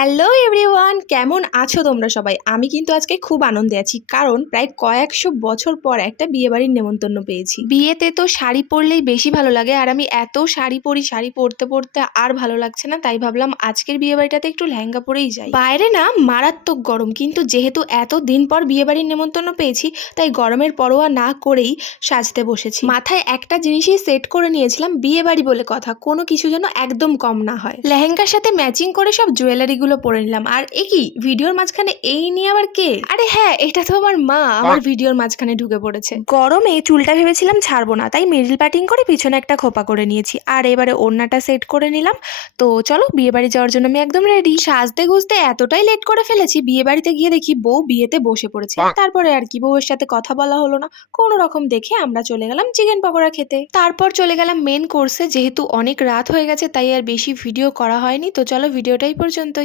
Hello everyone, কেমন আছো তোমরা সবাই? আমি কিন্তু আজকে খুব আনন্দে আছি, কারণ প্রায় কয়েকশো বছর পর একটা বিয়েবাড়ির নেমন্তন্ন পেয়েছি। বিয়েতে তো শাড়ি পরলেই বেশি ভালো লাগে, আর আমি এত শাড়ি পরি, শাড়ি পরতে পরতে আর ভালো লাগছে না, তাই ভাবলাম আজকের বিয়েবাড়িটাতে একটু লেহেঙ্গা পরেই যাই। বাইরে না মারাত্মক গরম, কিন্তু যেহেতু এত দিন পর বিয়েবাড়ির নেমন্তন্ন পেয়েছি, তাই গরমের পরোয়া না করেই সাজতে বসেছি। মাথায় একটা জিনিসই সেট করে নিয়েছিলাম, বিয়েবাড়ি বলে কথা, কোনো কিছু যেন একদম কম না হয়। লেহেঙ্গার সাথে ম্যাচিং করে সব জুয়েলারি গুলো পরে নিলাম। আর কি ভিডিওর মাঝখানে এই নিয়ে আবার কে? আরে হ্যাঁ, এটা তো আমার মা আমার ভিডিওর মাঝখানে ঢুকে পড়েছে। গরমে চুলটা ভেবেছিলাম ছাড়বো না, তাই মিডল প্যাটিং করে পিছনে একটা খোপা করে নিয়েছি, আর এবারে ওড়নাটা সেট করে নিলাম। তো চলো, বিয়ে বাড়ি যাওয়ার জন্য আমি একদম রেডি। সাজতে গুজতে এতটাই লেট করে ফেলেছি, বিয়ে বাড়িতে গিয়ে দেখি বউ বিয়েতে বসে পড়েছে। তারপরে আর কি, বউয়ের সাথে কথা বলা হলো না, কোনো রকম দেখে আমরা চলে গেলাম চিকেন পকোড়া খেতে। তারপর চলে গেলাম মেন কোর্সে, যেহেতু অনেক রাত হয়ে গেছে তাই আর বেশি ভিডিও করা হয়নি। তো চলো, ভিডিওটাই পর্যন্ত।